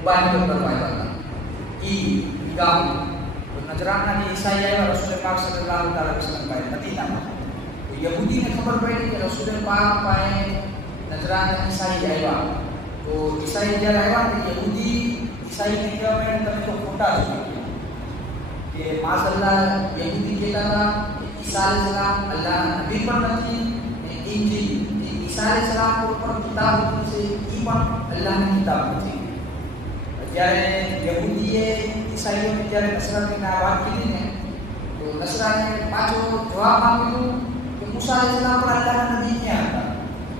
मुबाहिबत करवा था ईगाम तो नजराना ने ईसाई आया रसूल पाक सल्लल्लाहु अलैहि वसल्लम पाए मदीना में तो यहूदी ने खबर पड़ी कि रसूल पाक पाए नजराना ईसाई आया तो ईसाई जब आया तो यहूदी ईसाई ने कहा मैंने तब तो खोटा हो कि माशाअल्लाह यहूदी कहता था ईसा अलैहिस्सलाम अल्लाह नबी पर नहीं इंजील ईसा अलैहिस्सलाम को पर किताब से ई पर अल्लाह ने किताब दी જ્યારે યહૂદીએ ઈસાઈઓને જ્યારે નસરાનીના વાત કીધી ને તો નસરાને પાછો જવાબ આપ્યો કે મૂસા અલૈહિસ્સલામ પર અલ્લાહના નબી ક્યાં હતા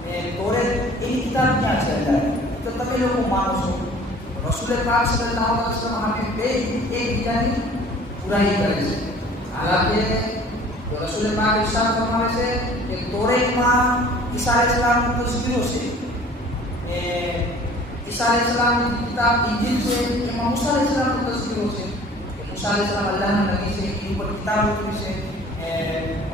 ને તોરેત એની કિતાબ ક્યાં છે અલ્લાહ તો તમે લોકો માનો છો રસૂલ પાક સલ્લલ્લાહુ અલૈહિ વસલ્લમ આપણે બે એકબીજાની બુરાઈ કરે છે હાલાકે રસૂલ પાક ઇરશાદ ફરમાવે છે કે તોરેતમાં ઈસા અલૈહિસ્સલામનો તસ્વીરો છે ને ईसा अलैहिस्सलाम की किताब इंजील से इमाम मूसा अलैहिस्सलाम की तस्वीरों से मूसा अलैहिस्सलाम अल्लाह ने नबी से की ऊपर किताब होती से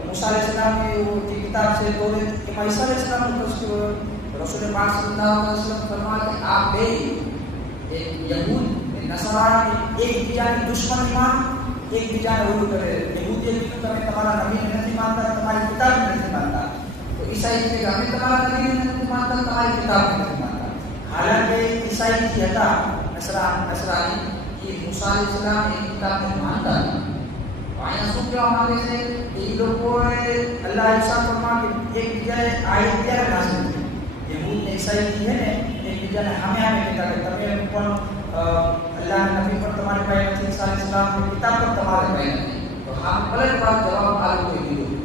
मूसा अलैहिस्सलाम की किताब से तौरात इमाम ईसा अलैहिस्सलाम की तस्वीर रसूल पाक सल्लल्लाहु अलैहि वसल्लम फरमाते आप बे एक यहूद नसरा एक बीजा की दुश्मनी मान एक बीजा ने विरोध करे यहूदी की તમે તમારા નબીને નથી માનતા તમારી કિતાબને નથી માનતા તો ઈસાઈ કે અમે તમારા નબીને નથી માનતા તમારી કિતાબને નથી માનતા हालांकि ईसाई की हता नसरानी कि मूसा अलैहिस्सलाम एक किताब में मानता नहीं आया શું કહેવા માંગે છે કે એ લોકોએ અલ્લાહ ઈસા ફરમા કે એક બીજાને આયત ત્યારે નાસી યહૂદ ને ઈસાઈ की है ने एक બીજાને સામે આમે કહેતા કે તમે પણ અલ્લાહના નબી પર તમારી પાસે નથી ઈસા अलैहिस्सलाम ની કિતાબ પર તમારે પાસે નથી તો હા પલટવાર જવાબ આલો કોઈ દીધો